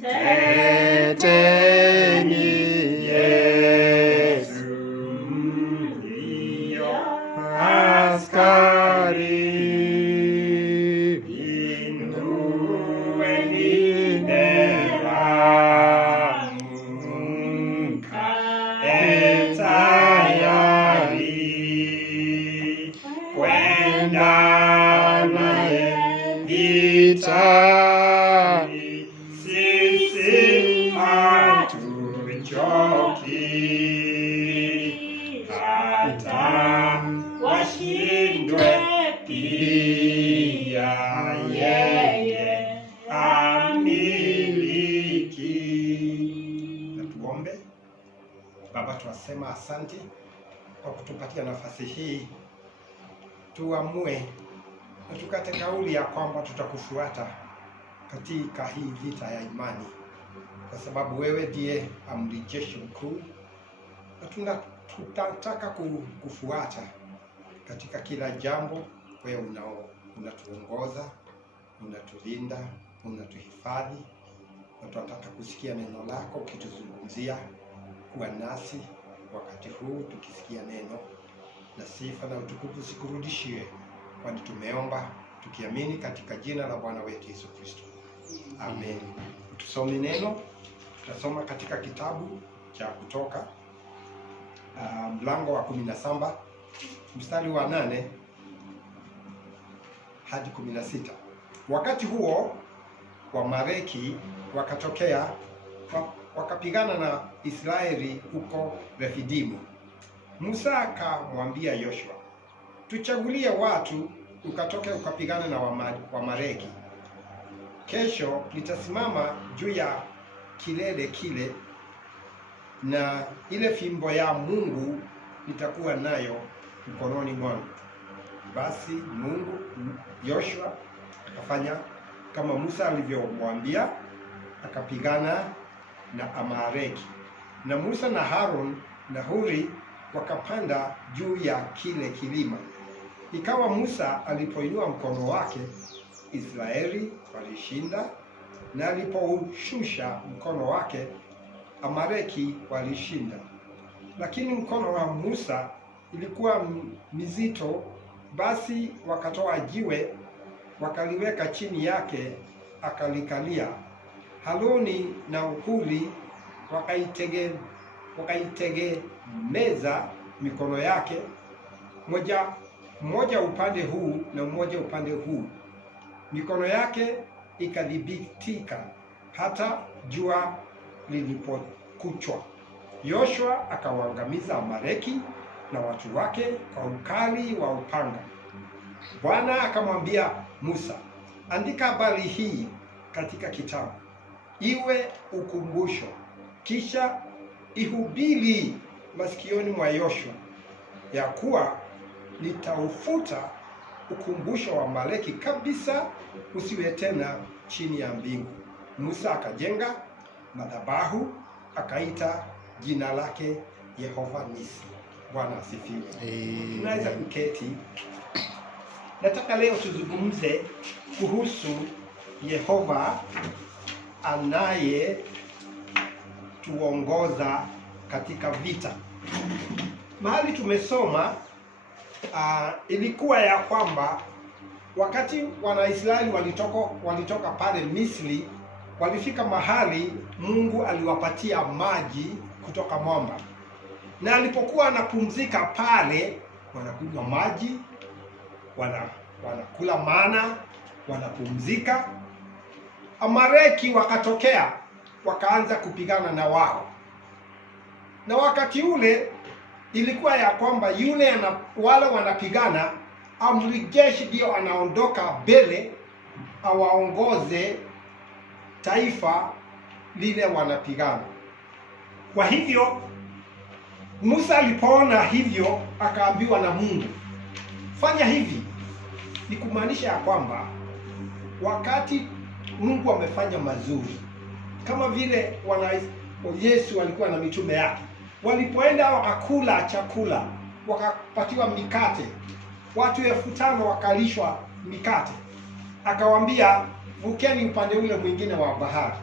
Teteni Yesu ndiyo askari. Inueni neramu, kae tayari kwenda naye vitani. Sisi hatuchoki hata washindwe pia, yeye amiliki. Na tuombe. Baba, tunasema asante kwa kutupatia nafasi hii tuamue na tukate kauli ya kwamba tutakufuata katika hii vita ya imani, kwa sababu wewe ndiye amri jeshi mkuu, na tunataka kufuata katika kila jambo. Wewe unatuongoza, unatulinda, unatuhifadhi, na tunataka kusikia neno lako ukituzungumzia. Kuwa nasi wakati huu tukisikia neno, na sifa na utukufu sikurudishie, kwani tumeomba tukiamini katika jina la Bwana wetu Yesu Kristo. Amen. Tusome neno. Tutasoma katika kitabu cha Kutoka mlango wa 17 mstari wa 8 hadi 16. Wakati huo Waamaleki wakatokea wakapigana na Israeli huko Refidimu. Musa akamwambia Yoshua, tuchagulie watu ukatoke ukapigana na Waamaleki. Kesho nitasimama juu ya kilele kile, na ile fimbo ya Mungu nitakuwa nayo mkononi mwangu. Basi Yoshua akafanya kama Musa alivyomwambia, akapigana na Amaleki. Na Musa na Aaron na Huri wakapanda juu ya kile kilima. Ikawa Musa alipoinua mkono wake, Israeli walishinda, na alipoushusha mkono wake, Amaleki walishinda. Lakini mkono wa Musa ilikuwa mzito, basi wakatoa jiwe wakaliweka chini yake, akalikalia. Haruni na Huri wakaitegemeza mikono yake, mmoja upande huu na mmoja upande huu. Mikono yake ikadhibitika hata jua lilipokuchwa. Yoshua akawaangamiza Amaleki na watu wake kwa ukali wa upanga. Bwana akamwambia Musa, andika habari hii katika kitabu, iwe ukumbusho, kisha ihubiri masikioni mwa Yoshua, ya kuwa nitaufuta ukumbusho wa Amaleki kabisa, usiwe tena chini ya mbingu. Musa akajenga madhabahu, akaita jina lake Yehova Nisi. Bwana asifiwe. Tunaweza kuketi. Nataka leo tuzungumze kuhusu Yehova anaye tuongoza katika vita. Mahali tumesoma ilikuwa ya kwamba wakati Wanaisraeli walitoka pale Misri, walifika mahali Mungu aliwapatia maji kutoka mwamba, na alipokuwa anapumzika pale, wanakunywa maji, wanakula mana, wanapumzika. Amaleki wakatokea wakaanza kupigana na wao, na wakati ule ilikuwa ya kwamba wale wanapigana, amri jeshi ndio anaondoka mbele awaongoze taifa lile wanapigana. Kwa hivyo Musa alipoona hivyo, akaambiwa na Mungu, fanya hivi. Ni kumaanisha ya kwamba wakati Mungu amefanya mazuri, kama vile Yesu alikuwa na mitume yake, walipoenda wakakula chakula, wakapatiwa mikate, watu 5,000 wakalishwa mikate, akawaambia vukeni upande ule mwingine wa bahari.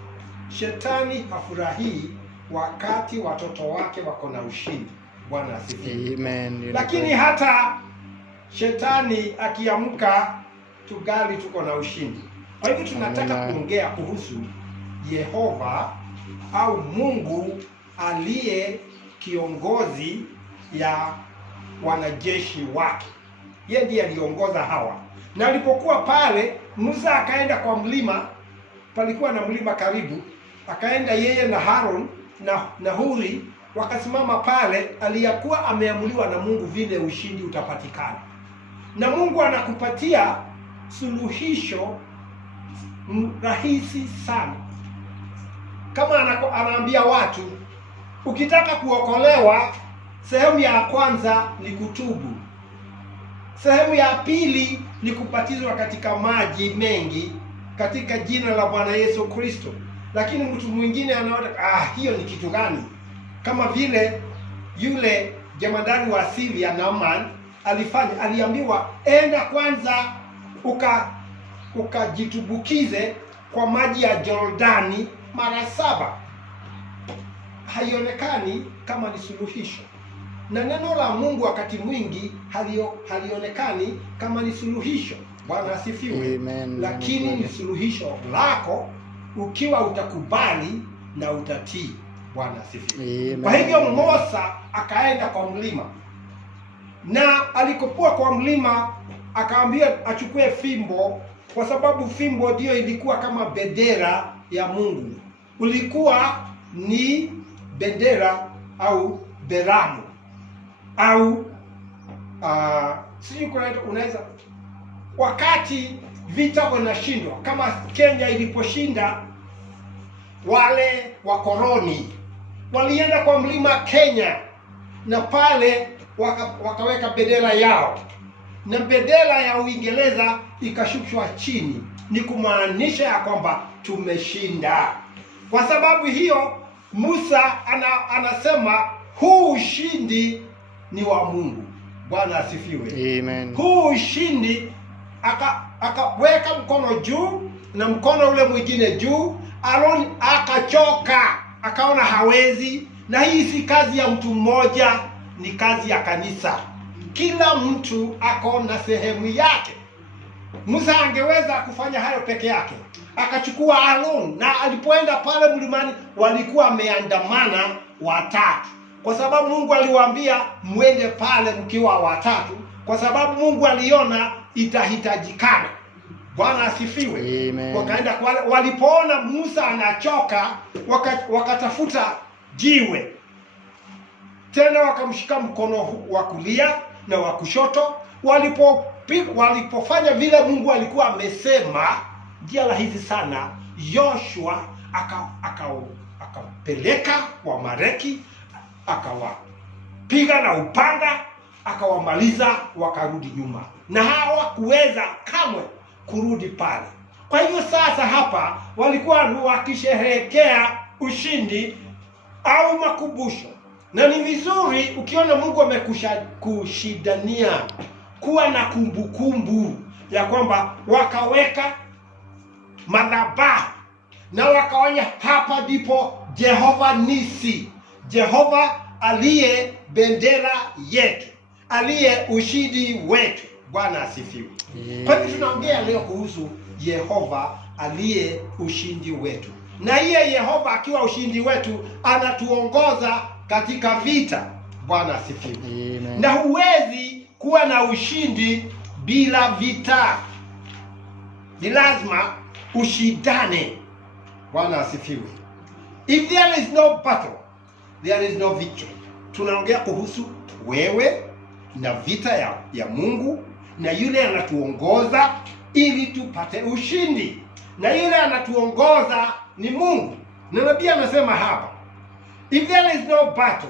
Shetani hafurahii wakati watoto wake wako na ushindi. Bwana asifiwe. Amen. Lakini hata shetani akiamka, tugali tuko na ushindi. Kwa hivyo tunataka kuongea kuhusu Yehova au Mungu aliye kiongozi ya wanajeshi wake. Yeye ndiye aliongoza hawa. Na alipokuwa pale, Musa akaenda kwa mlima, palikuwa na mlima karibu, akaenda yeye na Harun na Huri wakasimama pale. Aliyakuwa ameamuliwa na Mungu vile ushindi utapatikana. Na Mungu anakupatia suluhisho rahisi sana. Kama anaambia watu, ukitaka kuokolewa, sehemu ya kwanza ni kutubu. Sehemu ya pili ni kubatizwa katika maji mengi katika jina la Bwana Yesu Kristo. Lakini mtu mwingine anaona hiyo ni kitu gani? Kama vile yule jemadari wa Syria Naaman alifanya, aliambiwa enda kwanza ukajitubukize kwa maji ya Jordani mara 7. Haionekani kama ni suluhisho. Na neno la Mungu wakati mwingi halionekani kama ni suluhisho. Bwana asifiwe. Amen. Lakini ni suluhisho lako ukiwa utakubali na utatii. Bwana asifiwe. Kwa hivyo Musa akaenda kwa mlima, na alikokuwa kwa mlima akaambia achukue fimbo, kwa sababu fimbo ndio ilikuwa kama bendera ya Mungu. Ulikuwa ni bendera au beramu au sijui unaweza, wakati vita wanashindwa, kama Kenya iliposhinda wale wakoloni, walienda kwa mlima Kenya, na pale wakaweka bendera yao, na bendera ya Uingereza ikashushwa chini. Ni kumaanisha ya kwamba tumeshinda. Kwa sababu hiyo Musa anasema huu ushindi ni wa Mungu. Bwana asifiwe. Amen. Huu ushindi, akaweka mkono juu na mkono ule mwingine juu. Aaron akachoka, akaona hawezi. Na hii si kazi ya mtu mmoja, ni kazi ya kanisa. Kila mtu ako na sehemu yake. Musa angeweza kufanya hayo peke yake, akachukua Aaron, na alipoenda pale mlimani walikuwa wameandamana 3, kwa sababu Mungu aliwaambia muende pale mkiwa 3, kwa sababu Mungu aliona itahitajikana. Bwana asifiwe. Amen. Wakaenda kwa, walipoona Musa anachoka, wakatafuta jiwe tena, wakamshika mkono wa kulia na wa kushoto. Walipofanya vile Mungu alikuwa amesema, njia rahisi sana, Joshua akapeleka Wamaleki, akawapiga na upanga, akawamaliza, wakarudi nyuma, na hawakuweza kamwe kurudi pale. Kwa hivyo sasa hapa walikuwa wakisherehekea ushindi au makumbusho. Na ni vizuri ukiona Mungu amekushidania kuwa na kumbukumbu ya kwamba wakaweka madhabahu na wakaonya, hapa ndipo Jehova Nisi, Jehova aliye bendera yetu, aliye ushindi wetu. Bwana asifiwe. Kwa hivyo tunaongea leo kuhusu Yehova aliye ushindi wetu. Na yeye Yehova akiwa ushindi wetu anatuongoza katika vita. Bwana asifiwe. Amen. Na huwezi kuwa na ushindi bila vita. Ni lazima ushindane. Bwana asifiwe. If there is no battle, there is no victory. Tunaongea kuhusu wewe na vita ya Mungu, na yule anatuongoza ili tupate ushindi, na yule anatuongoza ni Mungu. Na nabii anasema hapa, if there is no battle,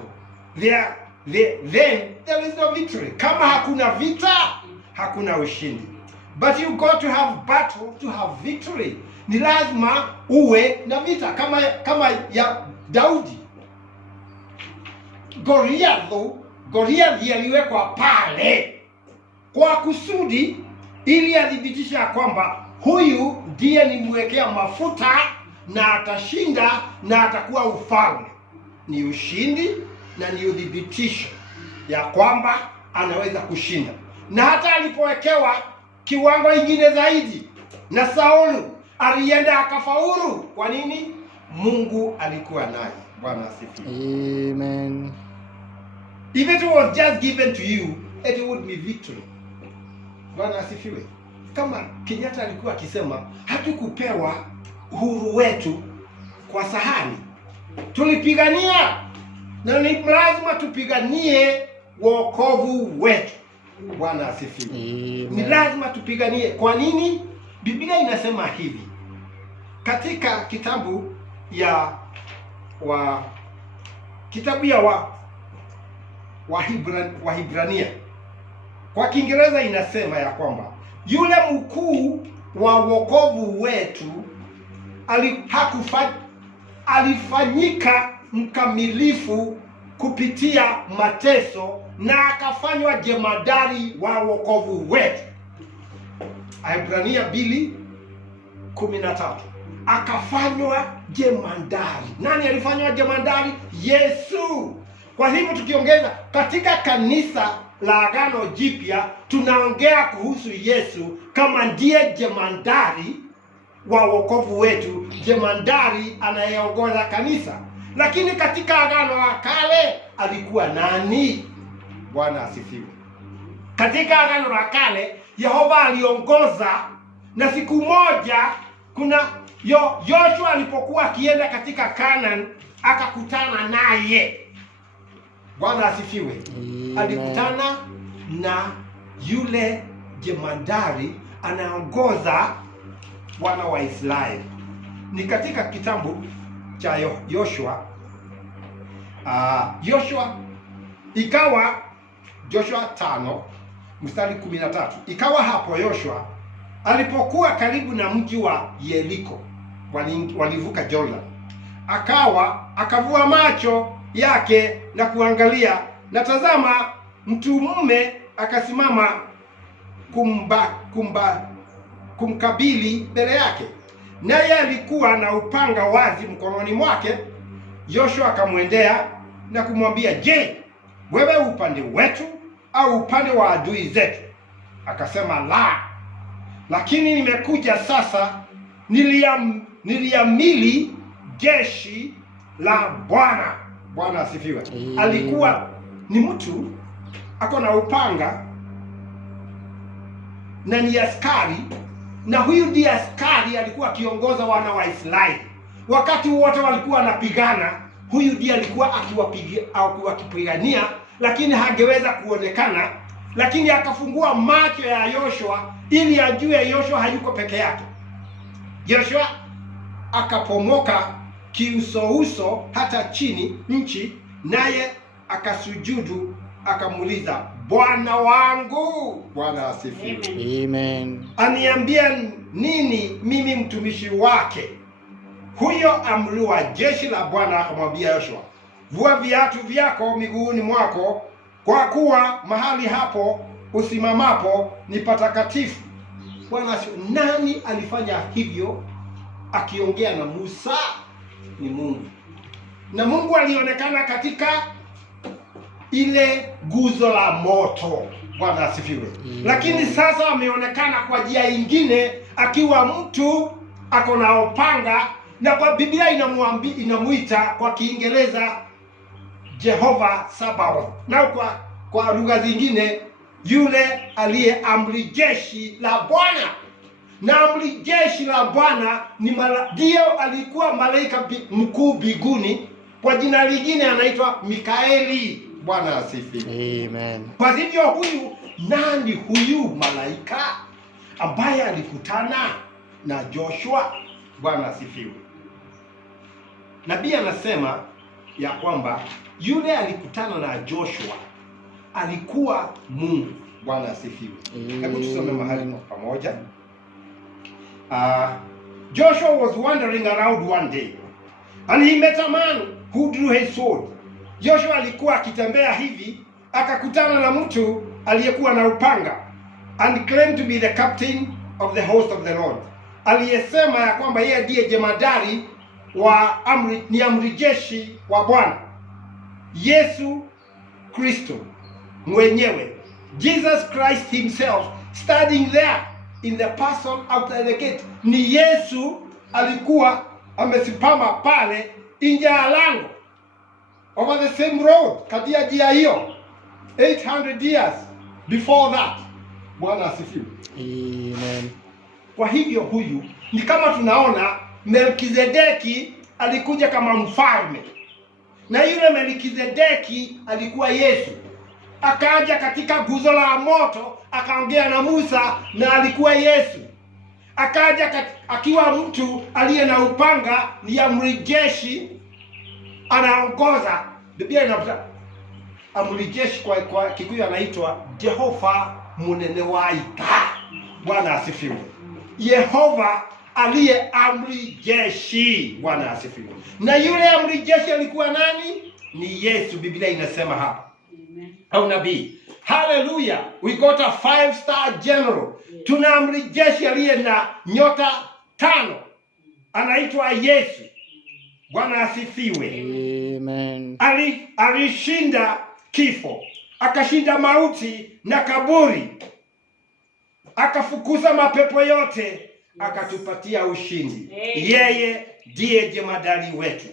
then there is no victory. Kama hakuna vita, hakuna ushindi. But you got to have battle to have victory. Ni lazima uwe na vita, kama ya Daudi. Goliathi aliwekwa pale kwa kusudi ili adhibitisha kwamba huyu ndiye nimwekea mafuta na atashinda na atakuwa ufalme. Ni ushindi na ni udhibitisho ya kwamba anaweza kushinda. Na hata alipowekewa kiwango ingine zaidi na Saulu, alienda akafaulu. Kwa nini? Mungu alikuwa naye. Bwana asifiwe. Amen. If it was just given to you, it would be victory. Bwana asifiwe. Kama Kenyatta alikuwa akisema, hatukupewa uhuru wetu kwa sahani, tulipigania, na ni lazima tupiganie wokovu wetu. Bwana asifiwe. Ni lazima tupiganie. Kwa nini? Biblia inasema hivi katika kitabu ya Wahibrania. Kwa Kiingereza inasema ya kwamba yule mkuu wa wokovu wetu alifanyika mkamilifu kupitia mateso na akafanywa jemadari wa wokovu wetu. Wahibrania 2:13. Akafanywa jemadari. Nani alifanywa jemadari? Yesu. Kwa hivyo tukiongeza katika kanisa la Agano Jipya, tunaongea kuhusu Yesu kama ndiye jemadari wa wokovu wetu, jemadari anayeongoza kanisa. Lakini katika Agano la Kale alikuwa nani? Bwana asifiwe. Katika Agano la Kale Yehova aliongoza, na siku moja kuna Yoshua alipokuwa akienda katika Canaan akakutana naye. Bwana asifiwe. Alikutana na yule jemadari anaongoza wana wa Israeli. Ni katika kitabu cha Yoshua. Joshua 5:13. Ikawa hapo Yoshua alipokuwa karibu na mji wa Yeriko, walivuka Jordan, akavua macho yake na kuangalia, na tazama, mtu mume akasimama kumkabili mbele yake, naye alikuwa na upanga wazi mkononi mwake. Yoshua akamwendea na kumwambia, je, wewe upande wetu au upande wa adui zetu? Akasema, la, lakini nimekuja sasa niliamili jeshi la Bwana. Bwana asifiwe. Alikuwa ni mtu ako na upanga na ni askari, na huyu ndiye askari alikuwa akiongoza wana wa Israeli. Wakati wote walikuwa wanapigana, huyu ndiye alikuwa akiwapigania, lakini hangeweza kuonekana. Lakini akafungua macho ya Yoshua ili ajue Yoshua hayuko peke yake. Yoshua akapomoka kiusouso hata chini nchi, naye akasujudu, akamuuliza, Bwana wangu. Bwana asifiwe. Amen. Aniambia nini mimi mtumishi wake? Huyo amri wa jeshi la Bwana akamwambia Yoshua, vua viatu vyako miguuni mwako, kwa kuwa mahali hapo usimamapo ni patakatifu. Bwana asifiwe. Nani alifanya hivyo? Akiongea na Musa ni Mungu, na Mungu alionekana katika ile guzo la moto. Bwana asifiwe. Lakini sasa ameonekana kwa njia nyingine akiwa mtu ako na upanga, na kwa Biblia inamuita kwa Kiingereza Jehova Sabaoth, na kwa lugha zingine yule aliye amri jeshi la Bwana. Na amri jeshi la Bwana ndio alikuwa malaika mkuu mbinguni, kwa jina lingine anaitwa Mikaeli. Bwana asifiwe. Amen. Kwa hivyo huyu nani huyu malaika ambaye alikutana na Joshua? Bwana asifiwe. Nabii anasema ya kwamba yule alikutana na Joshua alikuwa Mungu. Bwana asifiwe. Hebu tusome mahali pamoja. Joshua was wandering around one day and he met a man who drew his sword. Joshua alikuwa akitembea hivi, akakutana na mtu aliyekuwa na upanga, and claimed to be the captain of the host of the Lord. Aliyesema ya kwamba yeye ndiye jemadari ni amri jeshi wa Bwana Yesu Kristo mwenyewe, Jesus Christ himself standing there in the person outside the gate. Ni Yesu alikuwa amesimama pale nje ya lango, over the same road, katika njia hiyo 800 years before that. Bwana asifiwe. Amen. Kwa hivyo huyu ni kama tunaona Melkizedeki alikuja kama mfalme, na yule Melkizedeki alikuwa Yesu. Akaja katika guzo la moto akaongea na Musa, na alikuwa Yesu. Akaja akiwa mtu aliye na upanga, ni amri jeshi, anaongoza. Biblia inasema amri jeshi kwa Kikuyu anaitwa Jehova munene wa ita. Bwana asifiwe. Yehova aliye amri jeshi. Bwana asifiwe. Na yule amri jeshi alikuwa nani? Ni Yesu. Biblia inasema hapa. Amen. Au nabii. Hallelujah. We got a 5-star general. Tuna amri jeshi aliye na nyota 5. Anaitwa Yesu. Bwana asifiwe. Amen. Alishinda kifo, akashinda mauti na kaburi, akafukuza mapepo yote, akatupatia ushindi. Yeye ndiye jemadari wetu.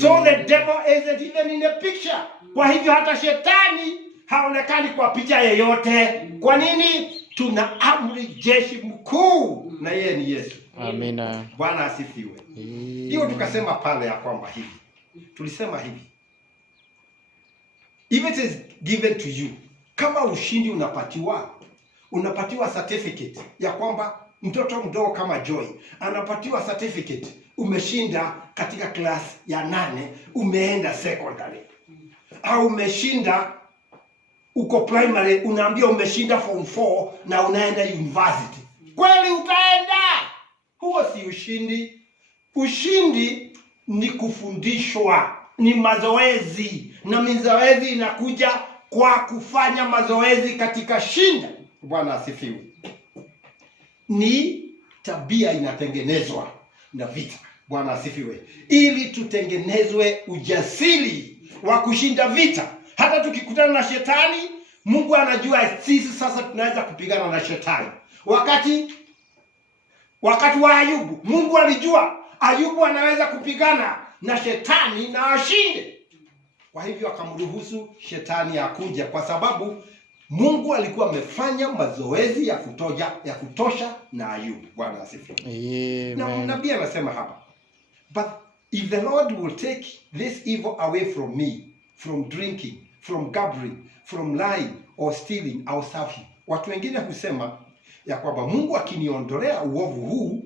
So the devil isn't even in the picture. Kwa hivyo hata shetani haonekani kwa picha yoyote. Kwa nini? Tuna amri jeshi mkuu, na yeye ni Yesu. Amina. Bwana asifiwe. Hiyo tukasema pale ya kwamba hivi, tulisema hivi, if it is given to you, kama ushindi unapatiwa certificate ya kwamba mtoto mdogo kama Joy anapatiwa certificate, umeshinda katika class ya 8, umeenda secondary, au umeshinda uko primary, unaambia umeshinda form 4 na unaenda university. Kweli utaenda? Huo si ushindi. Ushindi ni kufundishwa, ni mazoezi, na mazoezi inakuja kwa kufanya mazoezi katika shinda. Bwana asifiwe. Ni tabia inatengenezwa na vita. Bwana asifiwe. Ili tutengenezwe ujasiri wa kushinda vita. Hata tukikutana na shetani, Mungu anajua sisi sasa tunaweza kupigana na shetani. Wakati wa Ayubu, Mungu alijua Ayubu anaweza kupigana na shetani na ashinde. Kwa hivyo akamruhusu shetani akuja, kwa sababu Mungu alikuwa amefanya mazoezi ya kutosha na Ayubu. Bwana asifiwe. Na nabii anasema hapa, but if the Lord will take this evil away from me, from drinking, from gambling, from lying or stealing, I'll serve him. Watu wengine husema ya kwamba Mungu akiniondolea uovu huu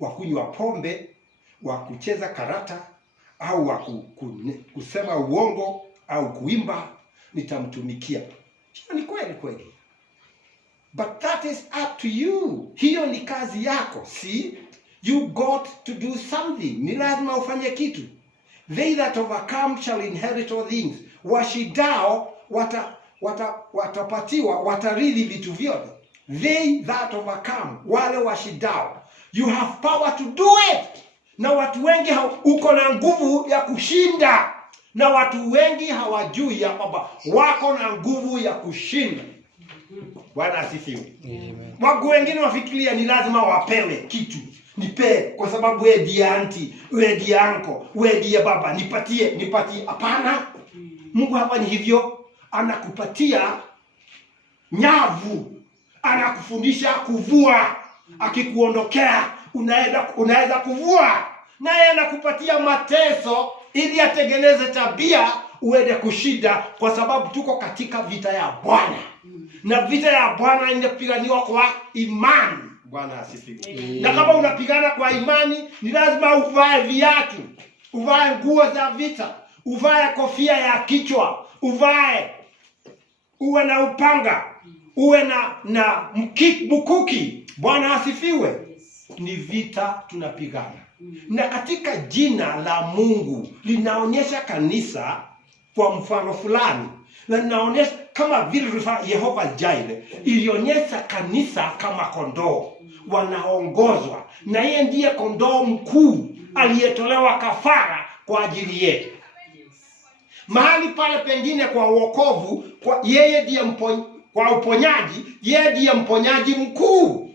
wa kunywa pombe, wa kucheza karata, au wa kusema uongo, au kuimba, nitamtumikia. Hiyo ni kweli. But that is up to you. Hiyo ni kazi yako. See, you got to do something. Ni lazima ufanye kitu. They that overcome shall inherit all things. Washindao watapatiwa, watarithi vitu vyote. They that overcome, wale washindao. You have power to do it. Na watu wengi uko na nguvu ya kushinda. Na watu wengi hawajui ya kwamba wako na nguvu ya kushinda. Bwana asifiwe. Watu wengine wafikiria ni lazima wapewe kitu. Nipe kwa sababu wewe ndiye auntie, wewe ndiye uncle, wewe ndiye baba, nipatie. Hapana. Mungu hafanyi hivyo. Anakupatia nyavu. Anakufundisha kuvua. Akikuondokea unaweza kuvua. Naye anakupatia mateso ili atengeneze tabia uende kushinda, kwa sababu tuko katika vita ya Bwana. Na vita ya Bwana inapiganiwa kwa imani. Bwana asifiwe. Na kama unapigana kwa imani, ni lazima uvae viatu, uvae nguo za vita, uvae kofia ya kichwa, uwe na upanga, uwe na mkuki. Bwana asifiwe. Ni vita tunapigana. Na katika jina la Mungu linaonyesha kanisa kwa mfano fulani. Na linaonyesha kama vile Yehova Jireh ilionyesha kanisa kama kondoo wanaongozwa. Na yeye ndiye kondoo mkuu aliyetolewa kafara kwa ajili yetu. Mahali pale pengine kwa wokovu, kwa yeye ndiye kwa uponyaji, yeye ndiye mponyaji mkuu.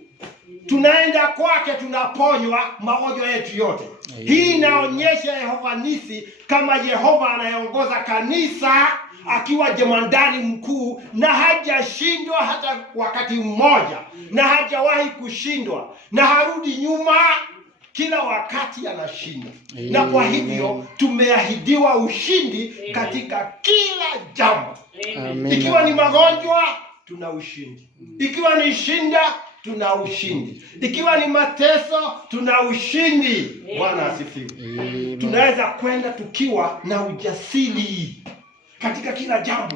Tunaenda kwake, tunaponywa magonjwa yetu yote. Hii inaonyesha Yehova Nisi kama Yehova anayeongoza kanisa akiwa jemandari mkuu, na hajashindwa hata wakati mmoja, na hajawahi kushindwa, na harudi nyuma, kila wakati anashinda. Na kwa hivyo tumeahidiwa ushindi katika kila jambo. Ikiwa ni magonjwa, tuna ushindi. Ikiwa ni shinda, tuna ushindi. Ikiwa ni mateso, tuna ushindi. Bwana asifiwe. Tunaweza kwenda tukiwa na ujasiri katika kila jambo.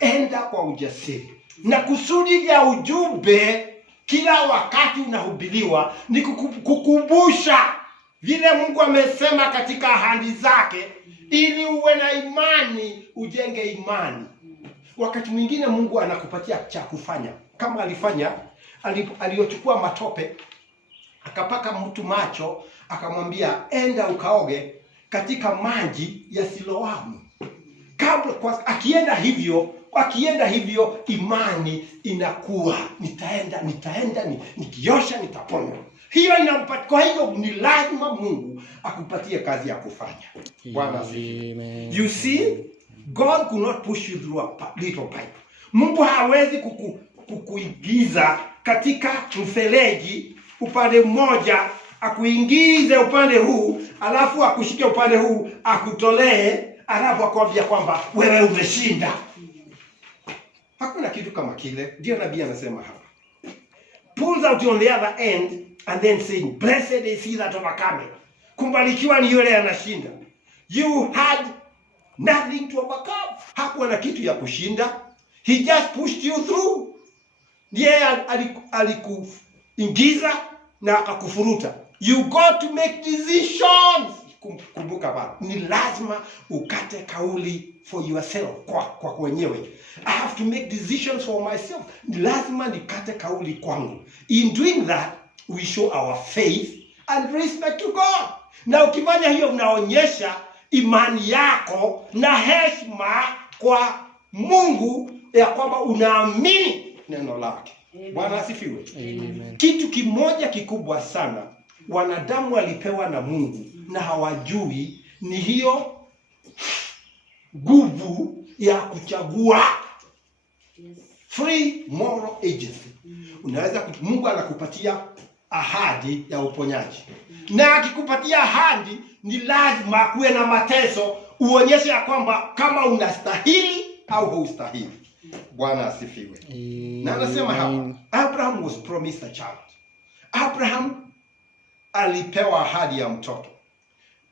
Enda kwa ujasiri. Na kusudi ya ujumbe kila wakati unahubiriwa ni kukumbusha vile Mungu amesema katika ahadi zake, ili uwe na imani, ujenge imani. Wakati mwingine Mungu anakupatia cha kufanya, kama alifanya aliyochukua matope akapaka mtu macho, akamwambia enda ukaoge katika maji ya Siloamu. Kabla akienda hivyo imani inakuwa nitaenda nikiosha nitaponywa. Hiyo inampatia. Kwa hiyo ni lazima Mungu akupatie kazi ya kufanya. Bwana asifiwe. You see, God could not push you through a little pipe. Mungu hawezi kukuingiza katika mfereji upande mmoja, akuingize upande huu, alafu akushike upande huu, akutolee, alafu akwambia kwamba wewe umeshinda. Hakuna kitu kama kile. Ndio nabii anasema hapa. Pulls out on the other end and then saying, blessed is he that overcometh. Kumbarikiwa ni yule anashinda. You had nothing to overcome. Hakuwa na kitu ya kushinda. He just pushed you through. Ndiye alikuingiza na akakufuruta. You got to make decisions. Kumbuka baba, ni lazima ukate kauli for yourself, kwa wenyewe. I have to make decisions for myself. Ni lazima nikate kauli kwangu. In doing that, we show our faith and respect to God. Na ukifanya hiyo unaonyesha imani yako na heshima kwa Mungu, ya kwamba unaamini neno lake. Bwana asifiwe. Amen. Kitu kimoja kikubwa sana wanadamu walipewa na Mungu na hawajui, ni hiyo nguvu ya kuchagua. Free moral agency. Unaweza Mungu anakupatia ahadi ya uponyaji. Na akikupatia ahadi, ni lazima kuwe na mateso uonyeshe ya kwamba kama unastahili au haustahili. Bwana asifiwe. Na anasema hapa, Abraham was promised a child. Abraham alipewa ahadi ya mtoto.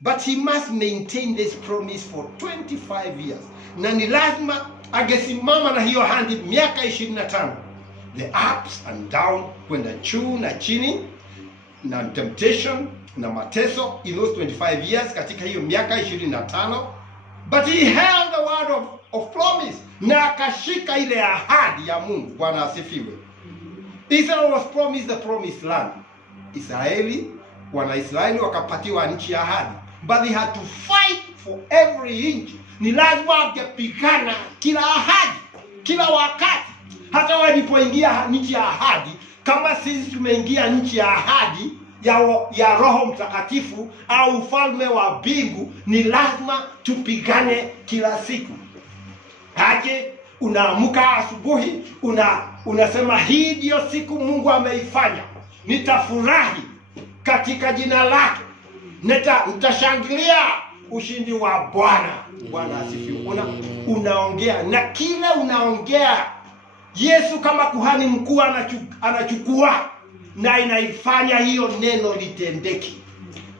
But he must maintain this promise for 25 years. Na ni lazima angesimama na hiyo ahadi miaka 25. The ups and down, kwenda juu na chini, na temptation na mateso in those 25 years, katika hiyo miaka 25. But he held the word of promise. Na akashika ile ahadi ya Mungu. Bwana asifiwe. Israel was promised the promised land. Wanaisraeli wakapatiwa nchi ya ahadi. But they had to fight for every inch. Ni lazima wangepigana kila ahadi, kila wakati. Hata walipoingia nchi ya ahadi, kama sisi tumeingia nchi ya ahadi ya Roho Mtakatifu au ufalme wa mbingu, ni lazima tupigane kila siku. Haje unaamka asubuhi, unasema hii ndio siku Mungu ameifanya. Nitafurahi katika jina lake. Nitashangilia ushindi wa Bwana. Bwana asifiwe. Unaongea na kila unaongea, Yesu kama kuhani mkuu anachukua na inaifanya hiyo neno litendeke.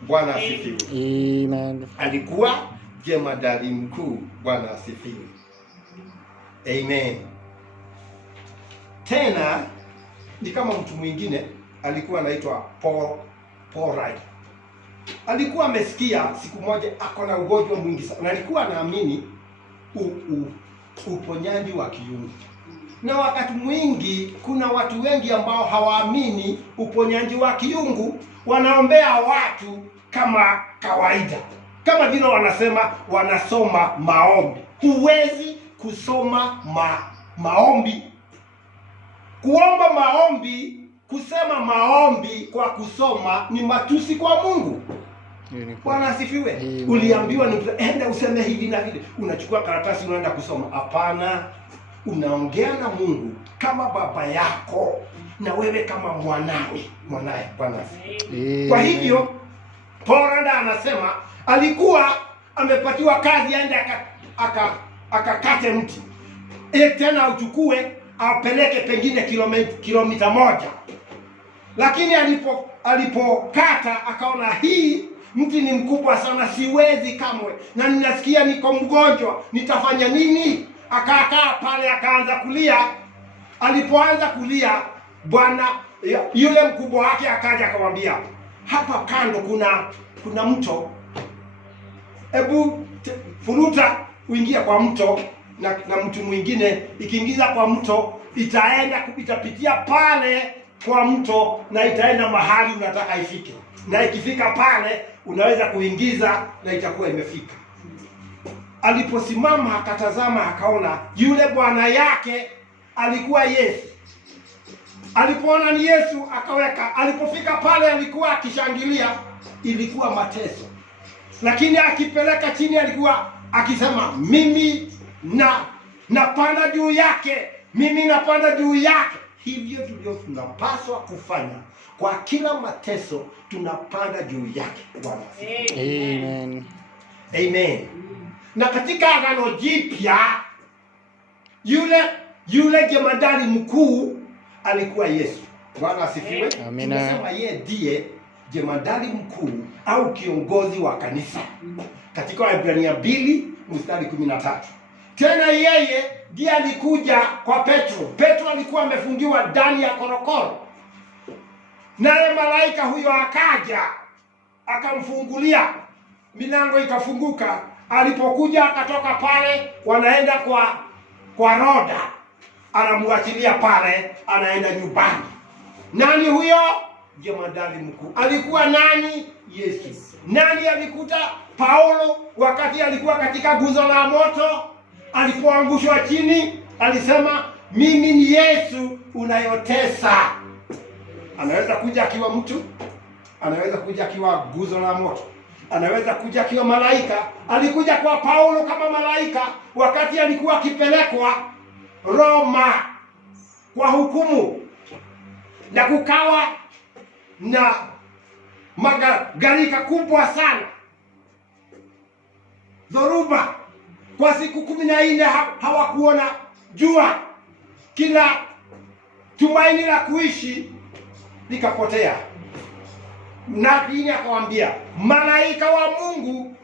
Bwana asifiwe. Amen. Alikuwa jemadari mkuu. Bwana asifiwe. Amen. Tena ni kama mtu mwingine alikuwa anaitwa Paul Wright. Alikuwa amesikia siku moja ako na ugonjwa mwingi sana. Na alikuwa anaamini uponyaji wa kiungu. Na wakati mwingi kuna watu wengi ambao hawaamini uponyaji wa kiungu, wanaombea watu kama kawaida, kama vile wanasema wanasoma maombi. Huwezi kusoma maombi, kuomba maombi, kusema maombi kwa kusoma ni matusi kwa Mungu. Bwana asifiwe. Uliambiwa ni enda useme hivi na vile, unachukua karatasi unaenda kusoma. Hapana, unaongea na Mungu kama baba yako na wewe kama mwanae. Bwana asifiwe. Kwa hivyo Paul anasema alikuwa amepatiwa kazi aende akakate mti. Tena uchukue apeleke pengine kilomita 1. Lakini alipokata akaona hii mti ni mkubwa sana, siwezi kamwe, na ninasikia niko mgonjwa, nitafanya nini? Akakaa pale akaanza kulia. Alipoanza kulia, bwana yule mkubwa wake akaja akamwambia, hapa kando kuna mto, hebu furuta uingia kwa mto, na mtu mwingine ikiingiza kwa mto itapitia pale kwa mto na itaenda mahali unataka ifike, na ikifika pale unaweza kuingiza na itakuwa imefika. Aliposimama akatazama akaona yule bwana yake alikuwa Yesu. Alipoona ni Yesu akaweka. Alipofika pale alikuwa akishangilia, ilikuwa mateso, lakini akipeleka chini alikuwa akisema mimi napanda juu yake, mimi napanda juu yake. Hivyo ndivyo tunapaswa kufanya kwa kila mateso, tunapanda juu yake. Bwana. Amen. Amen. Na katika Agano Jipya yule jemadari mkuu alikuwa Yesu. Bwana asifiwe. Amina. Tunasema yeye ndiye jemadari mkuu au kiongozi wa kanisa. Katika Waebrania 2:13. Tena yeye ndiye alikuja kwa Petro. Petro alikuwa amefungiwa ndani ya korokoro, naye malaika huyo akaja akamfungulia, milango ikafunguka. Alipokuja akatoka pale, wanaenda kwa Roda, anamwachilia pale, anaenda nyumbani. Nani huyo? Jemadari mkuu. Alikuwa nani? Yesu. Nani alikuta Paulo wakati alikuwa katika guzo la moto? Alipoangushwa chini alisema, mimi ni Yesu unayotesa. Anaweza kuja akiwa mtu, anaweza kuja akiwa guzo la moto, anaweza kuja akiwa malaika. Alikuja kwa Paulo kama malaika wakati alikuwa akipelekwa Roma kwa hukumu, na kukawa na gharika kubwa sana, dhoruba. Kwa siku 14 hawakuona jua, kila tumaini la kuishi likapotea. Nabii akamwambia, malaika wa Mungu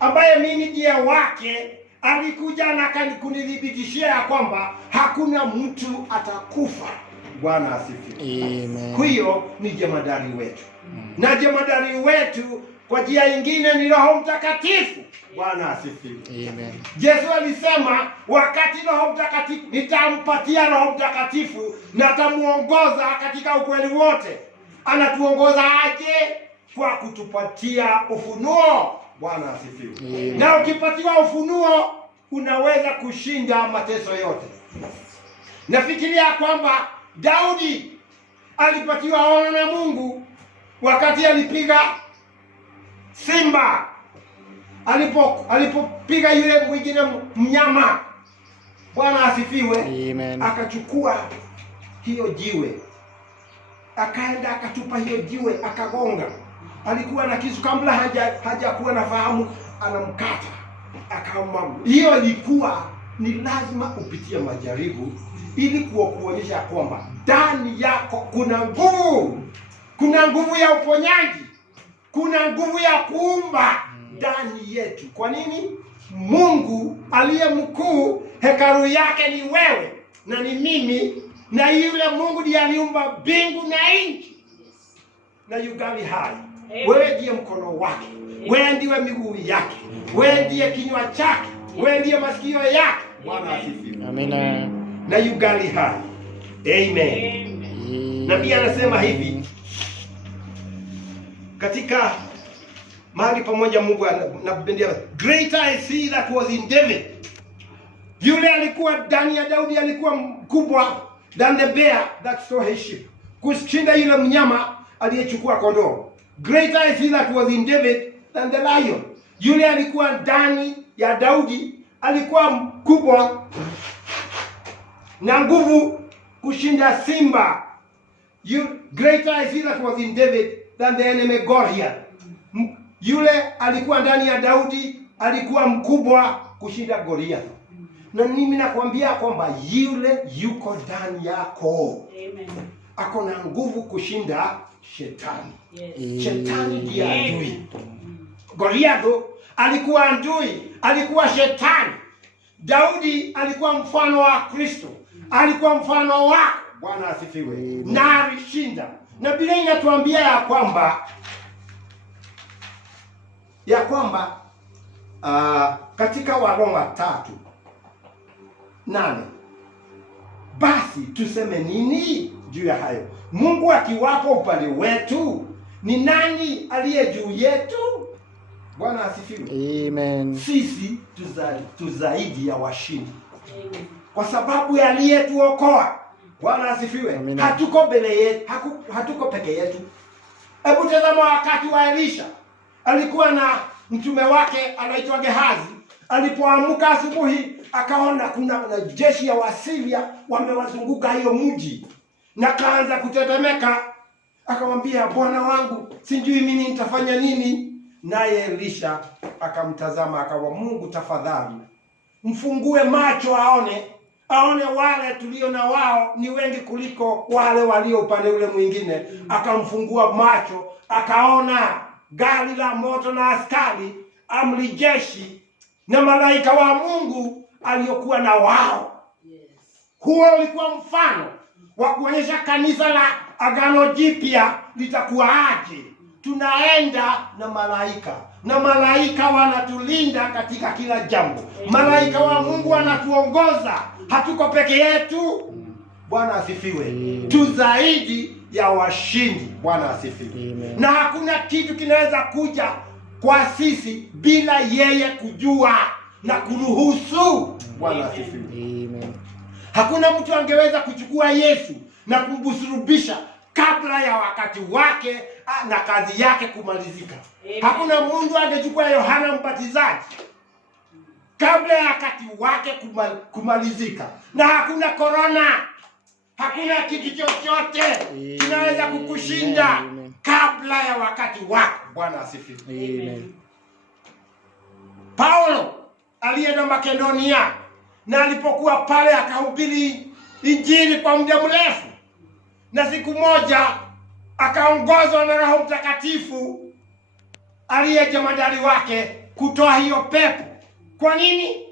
ambaye mimi ndiye wake alikuja na kunidhibitishia ya kwamba hakuna mtu atakufa. Bwana asifiwe. Amen. Huyo ni jemadari wetu. Na jemadari wetu kwa njia nyingine ni Roho Mtakatifu. Bwana asifiwe. Amen. Yesu alisema wakati Roho Mtakatifu, nitampatia Roho Mtakatifu na atamuongoza katika ukweli wote. Anatuongoza aje? Kwa kutupatia ufunuo. Bwana asifiwe. Na ukipatiwa ufunuo unaweza kushinda mateso yote. Nafikiria kwamba Daudi alipatiwa ono na Mungu wakati alipiga simba, alipopiga yule mwingine mnyama. Bwana asifiwe. Amen. Akachukua hiyo jiwe, akaenda akatupa hiyo jiwe, akagonga. Alikuwa na kisu, kabla hajakuwa na fahamu, anamkata akamwaga. Hiyo ilikuwa ni lazima upitie majaribu ili kuonyesha kwamba ndani yako kuna nguvu. Kuna nguvu ya uponyaji, kuna nguvu ya kuumba ndani yetu. Kwa nini? Mungu aliye mkuu, hekalu yake ni wewe na ni mimi, na yule Mungu ndiye aliumba mbingu na nchi na yugali hai. Wewe ndiye mkono wake, wewe ndiye miguu yake, wewe ndiye kinywa chake, wewe ndiye masikio yake. Bwana asifiwe. Amina. Na yugali hai. Amen. Nabii anasema hivi katika mahali pamoja Mungu anakupendia, greater is he that was in David. Yule alikuwa ndani ya Daudi alikuwa mkubwa than the bear that stole his sheep, kushinda yule mnyama aliyechukua kondoo. Greater is he that was in David than the lion. Yule alikuwa ndani ya Daudi alikuwa mkubwa na nguvu kushinda simba. Greater is he that was in David than the enemy Goliath. Yule alikuwa ndani ya Daudi alikuwa mkubwa kushinda Goliath. Na mimi nakwambia kwamba yule yuko ndani yako. Amen. Ako na nguvu kushinda shetani. Yes. Shetani ndiye adui. Goliath alikuwa adui, alikuwa shetani. Daudi alikuwa mfano wa Kristo. Alikuwa mfano wa Bwana asifiwe. Na alishinda. Na Biblia inatuambia ya kwamba katika Waroma 3:8, basi tuseme nini juu ya hayo? Mungu akiwapo upande wetu, ni nani aliye juu yetu? Bwana asifiwe. Amen. Sisi tuzaidi ya washindi. Amen. Kwa sababu ya aliyetuokoa. Bwana asifiwe. Amen. Hatuko mbele yetu, hatuko peke yetu. Hebu tazama wakati wa Elisha. Alikuwa na mtume wake anaitwa Gehazi. Alipoamka asubuhi akaona kuna jeshi ya Wasiria wamewazunguka hiyo mji. Na kaanza kutetemeka. Akamwambia, Bwana wangu, sijui mimi nitafanya nini? Naye Elisha akamtazama akawa, Mungu tafadhali, mfungue macho aone wale tulio na wao ni wengi kuliko wale walio upande ule mwingine. Akamfungua macho, akaona gari la moto na askari, amri jeshi na malaika wa Mungu aliokuwa na wao. Yes. Huo ulikuwa mfano wa kuonyesha kanisa la Agano Jipya litakuwa aje. Tunaenda na malaika. Na malaika wanatulinda katika kila jambo. Malaika wa Mungu wanatuongoza. Hatuko peke yetu. Bwana asifiwe. Tu zaidi ya washindi. Bwana asifiwe. Na hakuna kitu kinaweza kuja kwa sisi bila yeye kujua na kuruhusu. Bwana asifiwe. Hakuna mtu angeweza kuchukua Yesu na kumbusurubisha kabla ya wakati wake na kazi yake kumalizika. Amen. Hakuna mtu angechukua Yohana Mbatizaji kabla ya wakati wake kumalizika. Na hakuna corona, hakuna kitu chochote kinaweza kukushinda kabla ya wakati wako. Bwana asifiwe. Amen. Paulo alienda Makedonia na alipokuwa pale akahubiri injili kwa muda mrefu. Na siku moja akaongozwa na Roho Mtakatifu aliye jemadari wake kutoa hiyo pepo. Kwa nini?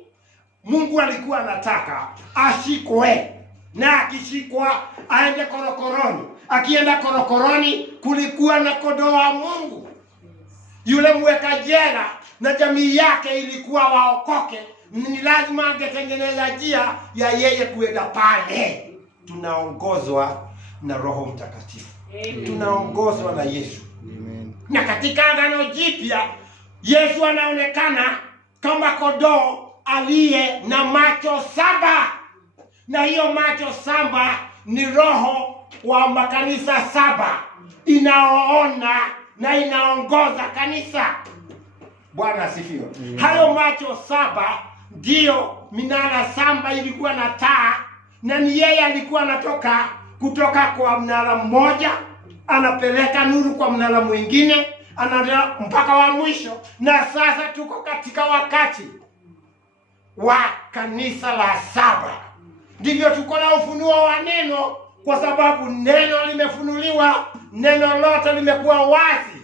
Mungu alikuwa anataka ashikwe, na akishikwa aende korokoroni. Akienda korokoroni kulikuwa na kondoo wa Mungu. Yule mweka jela na jamii yake ilikuwa waokoke, ni lazima angetengeneza njia ya yeye kuenda pale. Tunaongozwa na Roho Mtakatifu. Amen. Tunaongozwa na Yesu. Amen. Na katika Agano Jipya Yesu anaonekana kama kondoo aliye na macho 7. Na hiyo macho 7 ni roho wa makanisa 7 inaoona na inaongoza kanisa. Bwana asifiwe. Hayo macho 7 ndio minara 7 ilikuwa na taa, na ni yeye alikuwa anatoka kutoka kwa mnara mmoja anapeleka nuru kwa mnara mwingine, anaenda mpaka wa mwisho. Na sasa tuko katika wakati wa kanisa la 7. Ndivyo tuko na ufunuo wa neno, kwa sababu neno limefunuliwa, neno lote limekuwa wazi.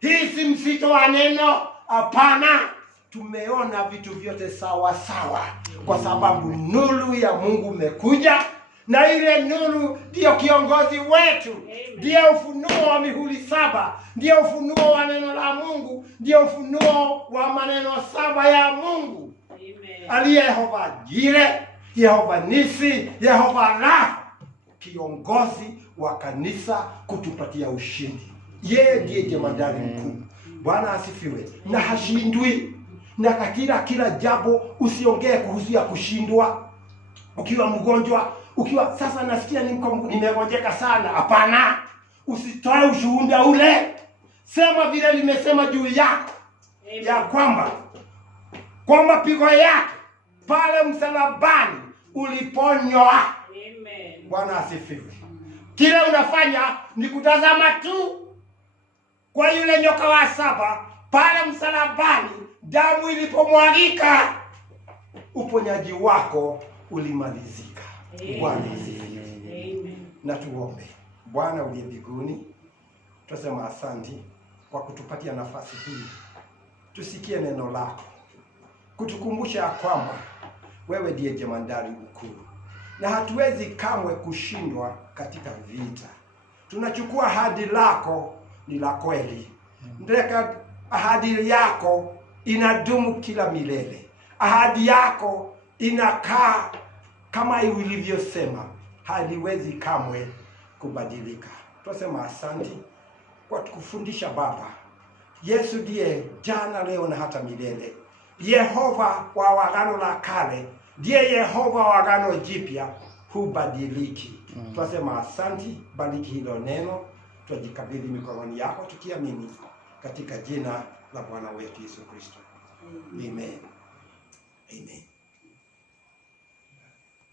Hii si msito wa neno, hapana. Tumeona vitu vyote sawa sawa, kwa sababu nuru ya Mungu imekuja, na ile nuru ndio kiongozi wetu. Ndio ufunuo wa mihuri 7, ndio ufunuo wa neno la Mungu, ndio ufunuo wa maneno 7 ya Mungu. Amen. Aliye Yehova Jire, Yehova Nisi, Yehova Rafa, kiongozi wa kanisa kutupatia ushindi. Yeye ndiye jemadari mkuu. Bwana asifiwe. Na hashindwi. Na kila jambo usiongee kuhusu ya kushindwa. Ukiwa mgonjwa, ukiwa sasa nasikia nimegonjeka sana. Hapana. Usitoe ushuhuda ule. Sema vile nimesema juu yako. Ya kwamba pigo yako pale msalabani uliponywa. Amen. Bwana asifiwe. Kile unafanya ni kutazama tu kwa yule nyoka wa saba pale msalabani, damu ilipomwagika, uponyaji wako ulimalizika. Bwana asifiwe. Amen. Na tuombe. Bwana uliye mbinguni, tunasema asante kwa kutupatia nafasi hii tusikie neno lako, kutukumbusha kwamba wewe ndiye jemadari mkuu na hatuwezi kamwe kushindwa katika vita. Tunachukua ahadi lako ni la kweli. Ndeka ahadi yako inadumu kila milele. Ahadi yako inakaa kama ilivyosema, haliwezi kamwe kubadilika. Tunasema asante kwa kufundisha Baba. Yesu ndiye jana, leo na hata milele. Yehova wa Agano la Kale ndiye Yehova wa Agano Jipya, hubadiliki. Tunasema asante, bariki hilo neno, tujikabidhi mikononi yako tukiamini katika jina la Bwana wetu Yesu Kristo. Amen. Amen.